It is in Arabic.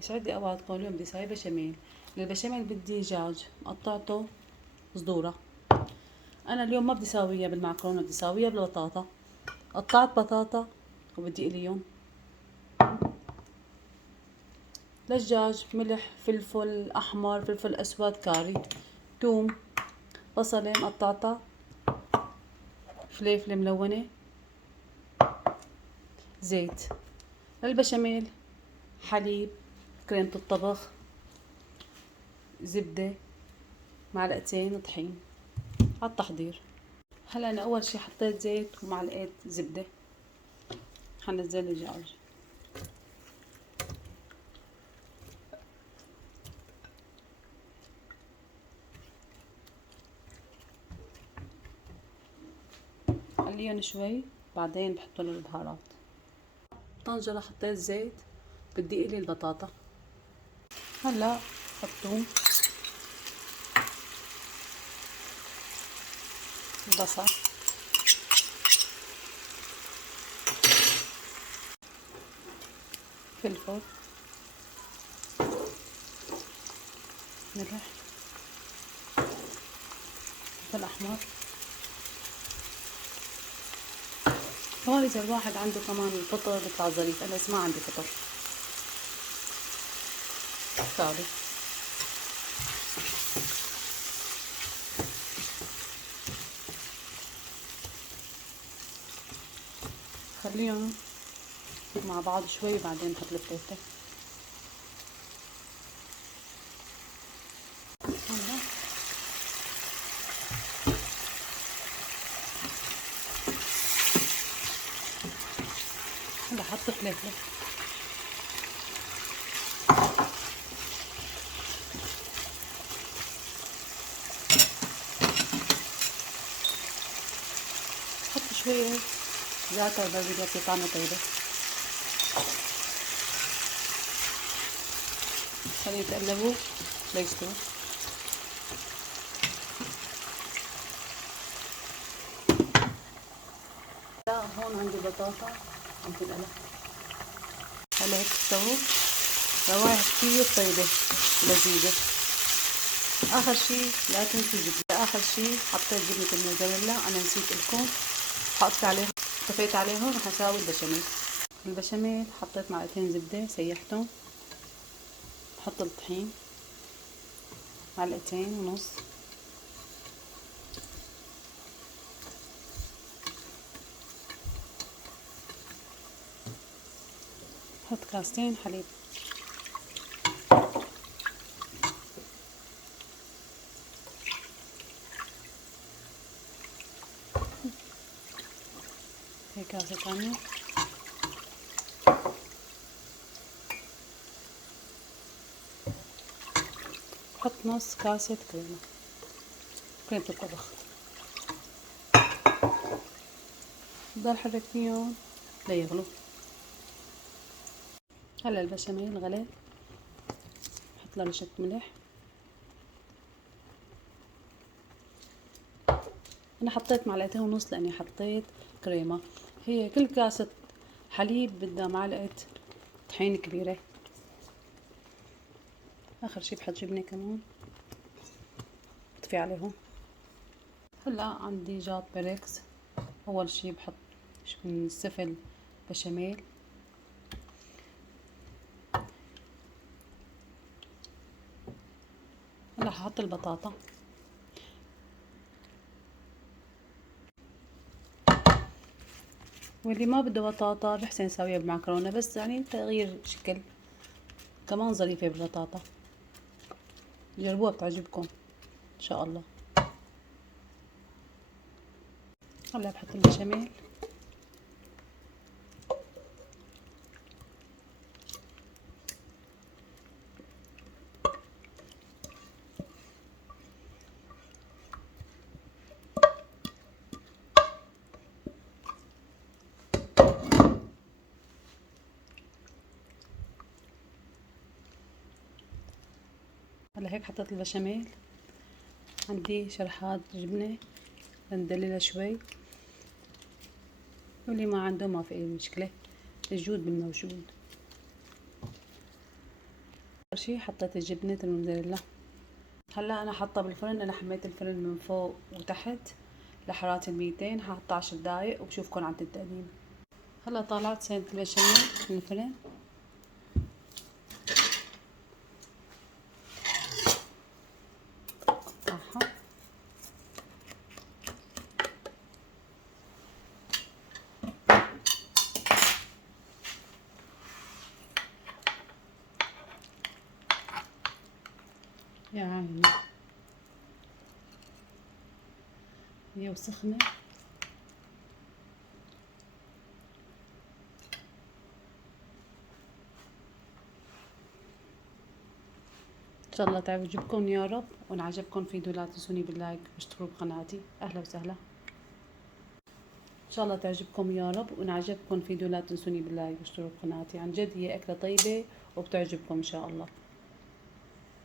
يسعد لي اوقاتكم. اليوم بدي اسوي بشاميل. للبشاميل بدي دجاج قطعته صدورة. انا اليوم ما بدي ساويها بالمعكرونة، بدي ساويها بالبطاطا. قطعت بطاطا وبدي اليوم دجاج، ملح، فلفل احمر، فلفل اسود، كاري، توم، بصلة مقطعتها، فليفلة ملونة، زيت. للبشاميل حليب، كريمة الطبخ، زبدة، معلقتين طحين. عالتحضير، هلا انا اول شي حطيت زيت ومعلقة زبدة. حنزل الدجاج. خليهم شوي بعدين بحط له البهارات. طنجرة حطيت زيت، بدي اقلي البطاطا. هلا حطوم، بصل، فلفل، ملح، فلفل احمر. كمان اذا الواحد عنده كمان الفطر بيطلع ظريف، انا بس ما عندي فطر. كاري. خليهم مع بعض شوي وبعدين بحط الفلفل. هلا هلا حط فلفل. حط شوية زعتر برضه بيعطي طعمة طيبة. خليه يتقلبوا ليستوي. لا هون عندي بطاطا عم تنقلى. هلا هيك استووا. روايح كتير طيبة لذيذة. اخر شي لا تنسوا الجبنة. اخر شي حطيت جبنة الموزاريلا، انا نسيت لكم. حطيت عليهم، طفيت عليهم، رح اساوي البشاميل. البشاميل حطيت معلقتين زبدة سيحتهم. بحط الطحين معلقتين ونص. بحط كاستين حليب. هي كاسة تانية. بحط نص كاسة كريمة الطبخ. بضل حرك فيهم ليغلوا. هلا البشاميل غلي، بحط له رشة ملح. انا حطيت معلقتين ونص لاني حطيت كريمة. هي كل كاسة حليب بدها معلقة طحين كبيرة. اخر شي بحط جبنة كمان، بطفي عليهم. هلا عندي جات بريكس. اول شي بحط من سفل بشاميل. هلا ححط البطاطا. واللي ما بده بطاطا بحسن يسويها بمعكرونة، بس يعني تغيير شكل كمان ظريفة بالبطاطا. جربوها بتعجبكم ان شاء الله. هلا بحط البشاميل. هلا هيك حطيت البشاميل. عندي شرحات جبنة بندللها شوي، واللي ما عنده ما في اي مشكلة، الجود بالموجود. اول شي حطيت جبنة الموزاريلا. هلا انا حاطه بالفرن، انا حميت الفرن من فوق وتحت لحرارة 200. هحط 10 دقايق وبشوفكن عند التقديم. هلا طلعت سينة البشاميل من الفرن. قطعها. يا عيني هي وسخنة. ان شاء الله تعجبكم يا رب، وان عجبكم فيديو لا تنسوني باللايك واشتركوا بقناتي. اهلا وسهلا. ان شاء الله تعجبكم يا رب، وان عجبكم فيديو لا تنسوني باللايك واشتركوا بقناتي. عن جد هي اكلة طيبة وبتعجبكم ان شاء الله.